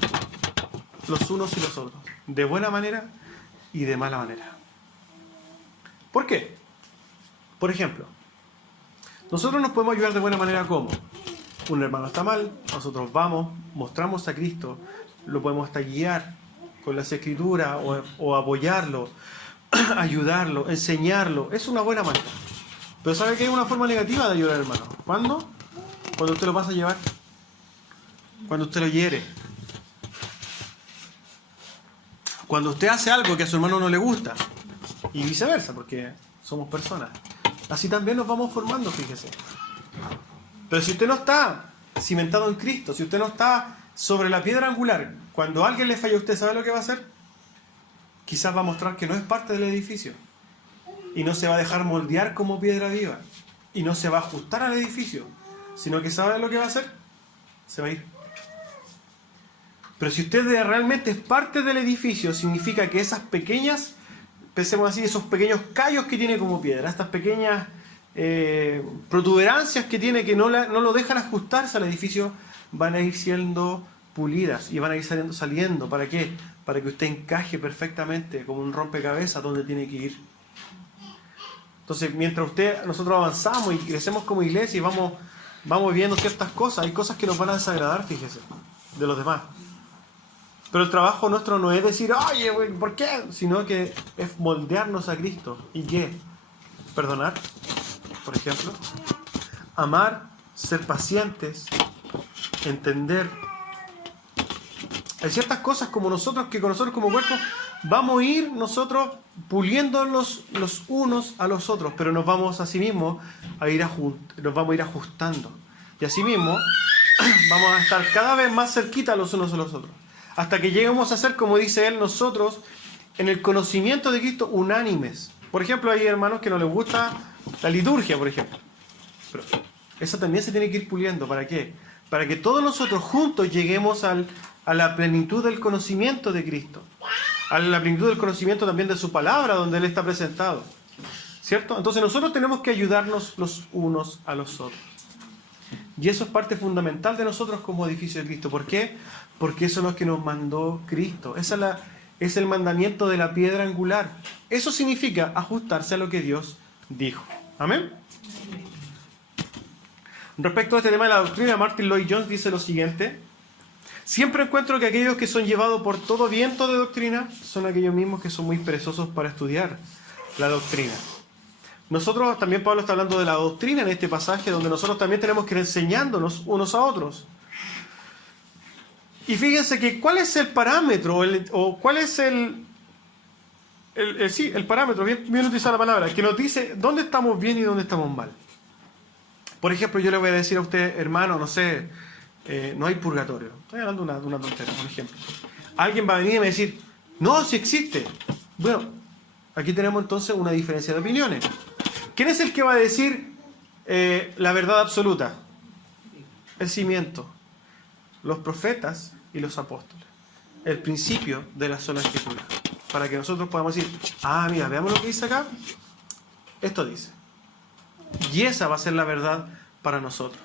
los unos y los otros, de buena manera y de mala manera. ¿Por qué? Por ejemplo, nosotros nos podemos ayudar de buena manera ¿cómo? Un hermano está mal, nosotros vamos, mostramos a Cristo, lo podemos hasta guiar con las escrituras o apoyarlo, ayudarlo, enseñarlo. Es una buena manera. Pero ¿sabe que hay una forma negativa de ayudar al hermano? ¿Cuándo? Cuando usted lo pasa a llevar. Cuando usted lo hiere. Cuando usted hace algo que a su hermano no le gusta. Y viceversa, porque somos personas. Así también nos vamos formando, fíjese. Pero si usted no está cimentado en Cristo, si usted no está sobre la piedra angular, cuando alguien le falla a usted, ¿sabe lo que va a hacer? Quizás va a mostrar que no es parte del edificio. Y no se va a dejar moldear como piedra viva. Y no se va a ajustar al edificio. Sino que ¿sabe lo que va a hacer? Se va a ir. Pero si usted realmente es parte del edificio, significa que esas pequeñas, pensemos así, esos pequeños callos que tiene como piedra, estas pequeñas protuberancias que tiene que no lo dejan ajustarse al edificio, van a ir siendo pulidas y van a ir saliendo. ¿Para qué? Para que usted encaje perfectamente como un rompecabezas donde tiene que ir. Entonces, mientras nosotros avanzamos y crecemos como iglesia y vamos viendo ciertas cosas, hay cosas que nos van a desagradar, fíjese, de los demás. Pero el trabajo nuestro no es decir, oye, ¿por qué? Sino que es moldearnos a Cristo. ¿Y qué? Perdonar, por ejemplo. Amar, ser pacientes, entender. Hay ciertas cosas como nosotros, que con nosotros como cuerpo, vamos a ir nosotros puliendo los unos a los otros, pero nos vamos a sí mismos nos vamos a ir ajustando. Y así mismo vamos a estar cada vez más cerquita los unos a los otros. Hasta que lleguemos a ser, como dice él, nosotros, en el conocimiento de Cristo, unánimes. Por ejemplo, hay hermanos que no les gusta la liturgia, por ejemplo. Pero eso también se tiene que ir puliendo. ¿Para qué? Para que todos nosotros juntos lleguemos a la plenitud del conocimiento de Cristo. A la plenitud del conocimiento también de su palabra, donde Él está presentado. ¿Cierto? Entonces nosotros tenemos que ayudarnos los unos a los otros. Y eso es parte fundamental de nosotros como edificio de Cristo. ¿Por qué? Porque eso es lo que nos mandó Cristo. Es el mandamiento de la piedra angular. Eso significa ajustarse a lo que Dios dijo. Amén. Respecto a este tema de la doctrina, Martin Lloyd-Jones dice lo siguiente: siempre encuentro que aquellos que son llevados por todo viento de doctrina son aquellos mismos que son muy perezosos para estudiar la doctrina. Nosotros, también Pablo está hablando de la doctrina en este pasaje, donde nosotros también tenemos que ir enseñándonos unos a otros. Y fíjense que cuál es el parámetro, cuál es el parámetro, bien utilizar la palabra, que nos dice dónde estamos bien y dónde estamos mal. Por ejemplo, yo le voy a decir a usted, hermano, no sé, no hay purgatorio. Estoy hablando de una tontera, por ejemplo. Alguien va a venir y me va a decir, no, sí existe. Bueno, aquí tenemos entonces una diferencia de opiniones. ¿Quién es el que va a decir la verdad absoluta? El cimiento. Los profetas y los apóstoles. El principio de la sola escritura. Para que nosotros podamos decir, mira, veamos lo que dice acá. Esto dice. Y esa va a ser la verdad para nosotros.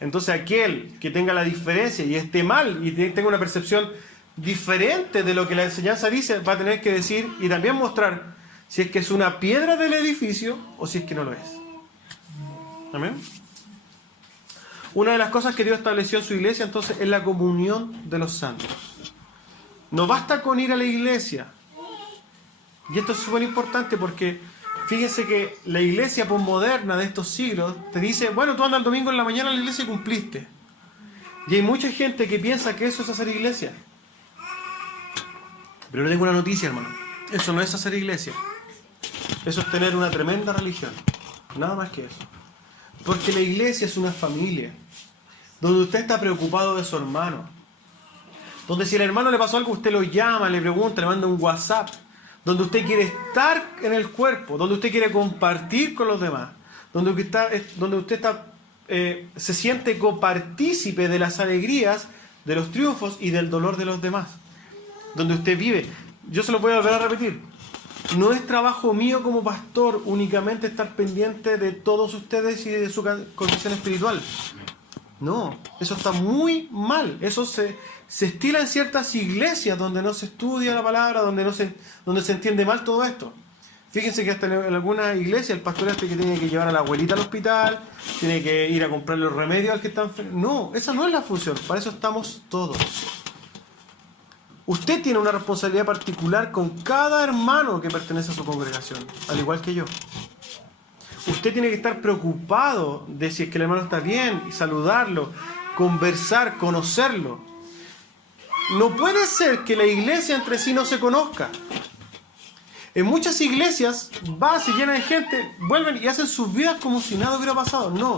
Entonces aquel que tenga la diferencia y esté mal y tenga una percepción diferente de lo que la enseñanza dice, va a tener que decir y también mostrar si es que es una piedra del edificio o si es que no lo es. ¿Amén? Una de las cosas que Dios estableció en su iglesia entonces es la comunión de los santos. No basta con ir a la iglesia. Y esto es súper importante porque fíjense que la iglesia posmoderna de estos siglos te dice, bueno, tú andas el domingo en la mañana a la iglesia y cumpliste. Y hay mucha gente que piensa que eso es hacer iglesia. Pero le tengo una noticia, hermano. Eso no es hacer iglesia. Eso es tener una tremenda religión. Nada más que eso. Porque la iglesia es una familia. Donde usted está preocupado de su hermano. Donde si al hermano le pasó algo, usted lo llama, le pregunta, le manda un WhatsApp. Donde usted quiere estar en el cuerpo. Donde usted quiere compartir con los demás. Donde usted se siente copartícipe de las alegrías, de los triunfos y del dolor de los demás. Donde usted vive. Yo se lo voy a volver a repetir. No es trabajo mío como pastor únicamente estar pendiente de todos ustedes y de su condición espiritual. No, eso está muy mal. Eso se estila en ciertas iglesias donde no se estudia la palabra, donde se entiende mal todo esto. Fíjense que hasta en algunas iglesias el pastor que tiene que llevar a la abuelita al hospital, tiene que ir a comprar los remedios al que está enfermo. No, esa no es la función. Para eso estamos todos. Usted tiene una responsabilidad particular con cada hermano que pertenece a su congregación, al igual que yo. Usted tiene que estar preocupado de si es que el hermano está bien, y saludarlo, conversar, conocerlo. No puede ser que la iglesia entre sí no se conozca. En muchas iglesias se llena de gente, vuelven y hacen sus vidas como si nada hubiera pasado. No,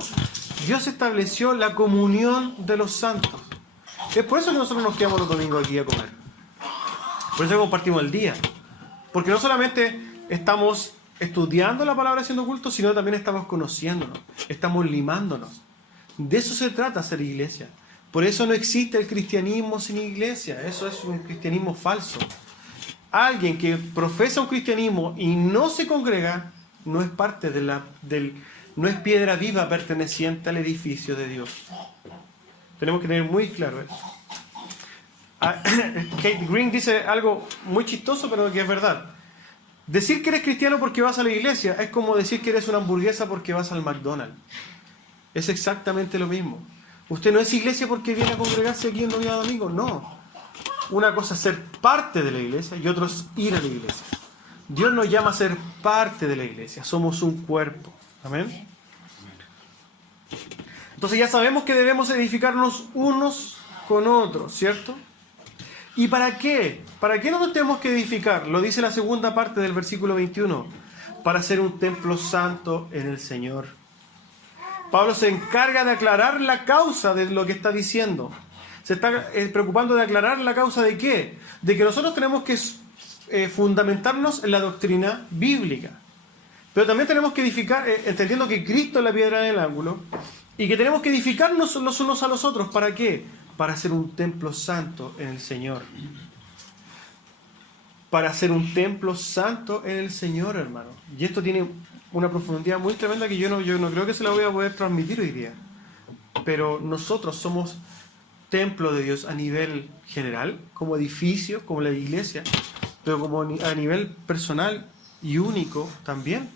Dios estableció la comunión de los santos. Es por eso que nosotros nos quedamos los domingos aquí a comer. Por eso compartimos el día. Porque no solamente estamos estudiando la palabra haciendo culto, sino también estamos conociéndonos, estamos limándonos. De eso se trata ser iglesia. Por eso no existe el cristianismo sin iglesia. Eso es un cristianismo falso. Alguien que profesa un cristianismo y no se congrega, no es parte no es piedra viva perteneciente al edificio de Dios. Tenemos que tener muy claro eso. Kate Green dice algo muy chistoso, pero que es verdad. Decir que eres cristiano porque vas a la iglesia es como decir que eres una hamburguesa porque vas al McDonald's. Es exactamente lo mismo. Usted no es iglesia porque viene a congregarse aquí en Navidad Domingo. No. Una cosa es ser parte de la iglesia y otra es ir a la iglesia. Dios nos llama a ser parte de la iglesia. Somos un cuerpo. Amén. Entonces ya sabemos que debemos edificarnos unos con otros, ¿cierto? ¿Y para qué? ¿Para qué nos tenemos que edificar? Lo dice la segunda parte del versículo 21. Para ser un templo santo en el Señor. Pablo se encarga de aclarar la causa de lo que está diciendo. Se está preocupando de aclarar la causa de qué. De que nosotros tenemos que fundamentarnos en la doctrina bíblica. Pero también tenemos que edificar, entendiendo que Cristo es la piedra del ángulo, y que tenemos que edificarnos los unos a los otros. ¿Para qué? Para ser un templo santo en el Señor. Para ser un templo santo en el Señor, hermano. Y esto tiene una profundidad muy tremenda que yo no creo que se la voy a poder transmitir hoy día. pero nosotros somos templo de Dios a nivel general, como edificio, como la iglesia, pero como a nivel personal y único también.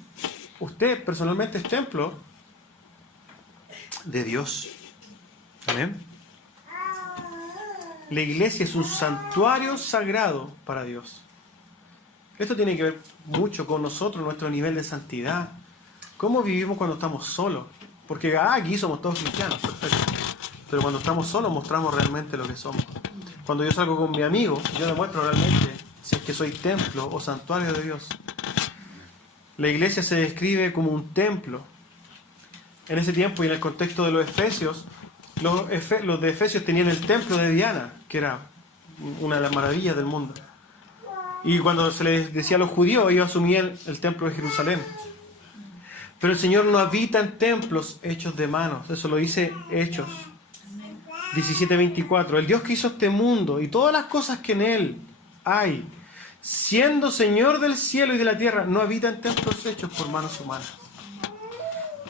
Usted personalmente es templo de Dios. Amén. La iglesia es un santuario sagrado para Dios. Esto tiene que ver mucho con nosotros, nuestro nivel de santidad. ¿Cómo vivimos cuando estamos solos? Porque aquí somos todos cristianos, perfecto. Pero cuando estamos solos mostramos realmente lo que somos. Cuando yo salgo con mi amigo, yo demuestro realmente si es que soy templo o santuario de Dios. La iglesia se describe como un templo. En ese tiempo y en el contexto de los Efesios, los de Efesios tenían el templo de Diana, que era una de las maravillas del mundo. Y cuando se les decía a los judíos, ellos asumían el templo de Jerusalén. Pero el Señor no habita en templos hechos de manos. Eso lo dice Hechos 17:24. El Dios que hizo este mundo y todas las cosas que en él hay, siendo Señor del cielo y de la tierra, no habita en templos hechos por manos humanas.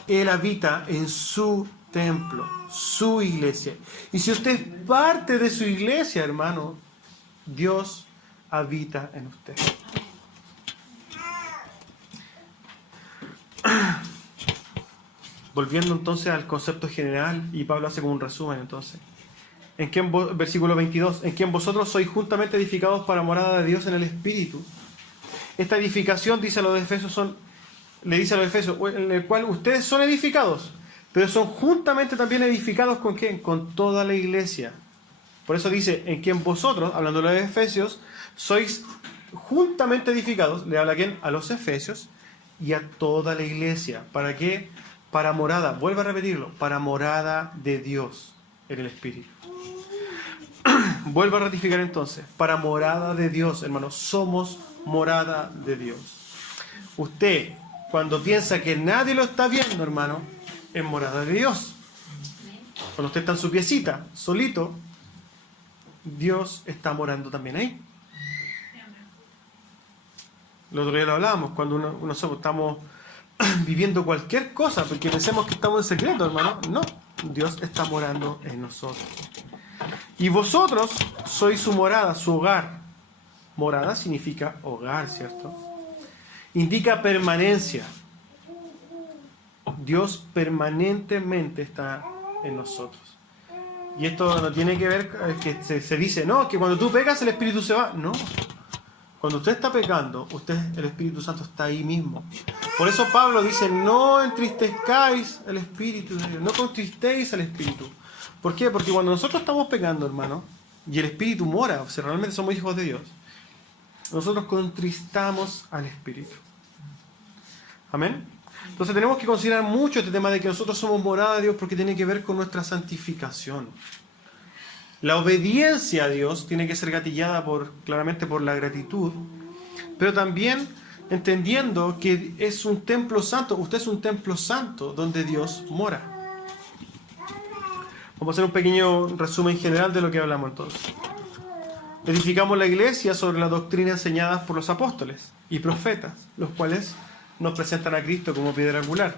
Él habita en su templo, su iglesia. Y si usted es parte de su iglesia, hermano, Dios habita en usted. Volviendo entonces al concepto general, y Pablo hace como un resumen entonces. Versículo 22, en quien vosotros sois juntamente edificados para morada de Dios en el Espíritu. Esta edificación, le dice a los Efesios, en el cual ustedes son edificados, pero son juntamente también edificados ¿con quién? Con toda la iglesia. Por eso dice, en quien vosotros, hablando de los Efesios, sois juntamente edificados. ¿Le habla a quién? A los Efesios y a toda la iglesia. ¿Para qué? Para morada, vuelvo a repetirlo, para morada de Dios en el Espíritu. Vuelvo a ratificar entonces, para morada de Dios, hermanos, somos morada de Dios. Usted, cuando piensa que nadie lo está viendo, hermano, es morada de Dios. Cuando usted está en su piecita, solito, Dios está morando también ahí. El otro día lo hablábamos, cuando nosotros estamos viviendo cualquier cosa, porque pensemos que estamos en secreto, hermano. No, Dios está morando en nosotros. Y vosotros sois su morada, su hogar. Morada significa hogar, ¿cierto? Indica permanencia. Dios permanentemente está en nosotros. Y esto no tiene que ver que se dice, no, que cuando tú pecas el Espíritu se va. No. Cuando usted está pecando, el Espíritu Santo está ahí mismo. Por eso Pablo dice, no entristezcáis el Espíritu de Dios, no contristéis al Espíritu. ¿Por qué? Porque cuando nosotros estamos pecando, hermano, y el Espíritu mora, o sea, realmente somos hijos de Dios, nosotros contristamos al Espíritu. Amén. Entonces tenemos que considerar mucho este tema de que nosotros somos morada de Dios porque tiene que ver con nuestra santificación. La obediencia a Dios tiene que ser gatillada claramente por la gratitud, pero también entendiendo que es un templo santo. Usted es un templo santo donde Dios mora. Vamos a hacer un pequeño resumen general de lo que hablamos entonces. Edificamos la iglesia sobre la doctrina enseñada por los apóstoles y profetas, los cuales nos presentan a Cristo como piedra angular.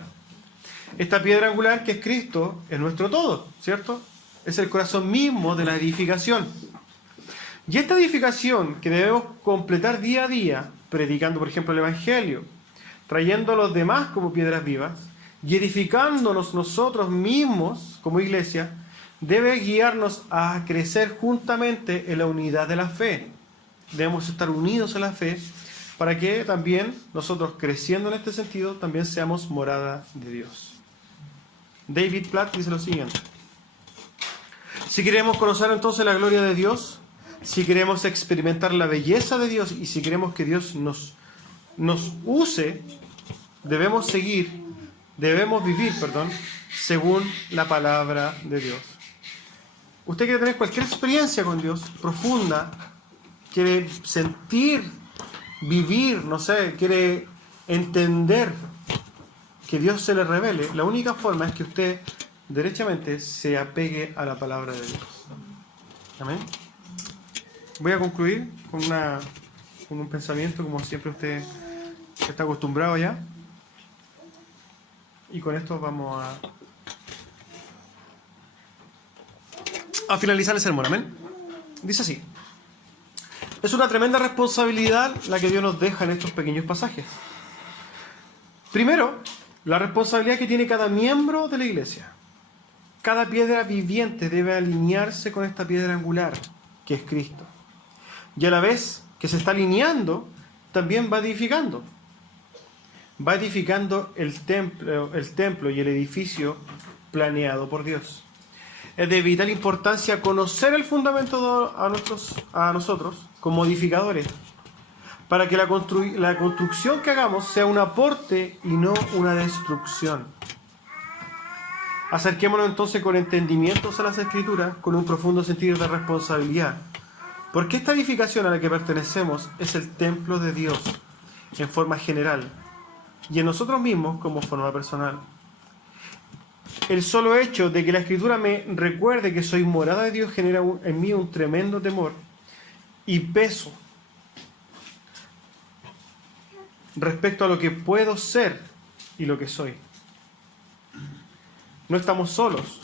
Esta piedra angular que es Cristo es nuestro todo, ¿cierto? Es el corazón mismo de la edificación. Y esta edificación que debemos completar día a día, predicando por ejemplo el Evangelio, trayendo a los demás como piedras vivas y edificándonos nosotros mismos como iglesia, debe guiarnos a crecer juntamente en la unidad de la fe. Debemos estar unidos en la fe para que también nosotros, creciendo en este sentido, también seamos morada de Dios. David Platt dice lo siguiente: si queremos conocer entonces la gloria de Dios, si queremos experimentar la belleza de Dios y si queremos que Dios nos use, debemos vivir, según la palabra de Dios. Usted quiere tener cualquier experiencia con Dios profunda, quiere sentir, vivir, quiere entender que Dios se le revele, la única forma es que usted derechamente se apegue a la palabra de Dios. Amén. Voy a concluir con un pensamiento, como siempre usted está acostumbrado ya. Y con esto vamos a finalizar el sermón, amén. Dice así: es una tremenda responsabilidad la que Dios nos deja en estos pequeños pasajes. Primero, la responsabilidad que tiene cada miembro de la iglesia. Cada piedra viviente debe alinearse con esta piedra angular, que es Cristo. Y a la vez que se está alineando, también va edificando. Va edificando el templo y el edificio planeado por Dios. Es de vital importancia conocer el fundamento a nosotros como edificadores, para que la construcción que hagamos sea un aporte y no una destrucción. Acerquémonos entonces con entendimientos a las Escrituras, con un profundo sentido de responsabilidad, porque esta edificación a la que pertenecemos es el templo de Dios en forma general y en nosotros mismos como forma personal. El solo hecho de que la Escritura me recuerde que soy morada de Dios genera en mí un tremendo temor y peso respecto a lo que puedo ser y lo que soy. No estamos solos.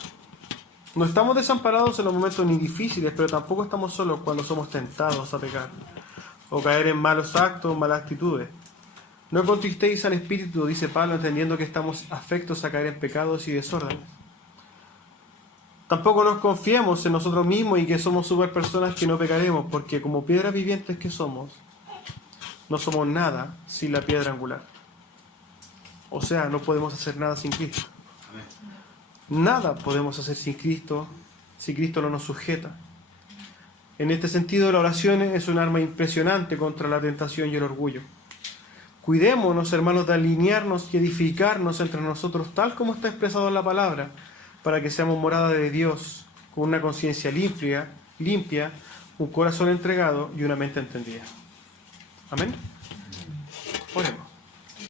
No estamos desamparados en los momentos ni difíciles, pero tampoco estamos solos cuando somos tentados a pecar o caer en malos actos, malas actitudes. No contristéis al Espíritu, dice Pablo, entendiendo que estamos afectos a caer en pecados y desórdenes. Tampoco nos confiemos en nosotros mismos y que somos super personas que no pecaremos, porque como piedras vivientes que somos, no somos nada sin la piedra angular. O sea, no podemos hacer nada sin Cristo. Nada podemos hacer sin Cristo, si Cristo no nos sujeta. En este sentido, la oración es un arma impresionante contra la tentación y el orgullo. Cuidémonos, hermanos, de alinearnos y edificarnos entre nosotros tal como está expresado en la palabra, para que seamos morada de Dios, con una conciencia limpia, un corazón entregado y una mente entendida. Amén. Oremos.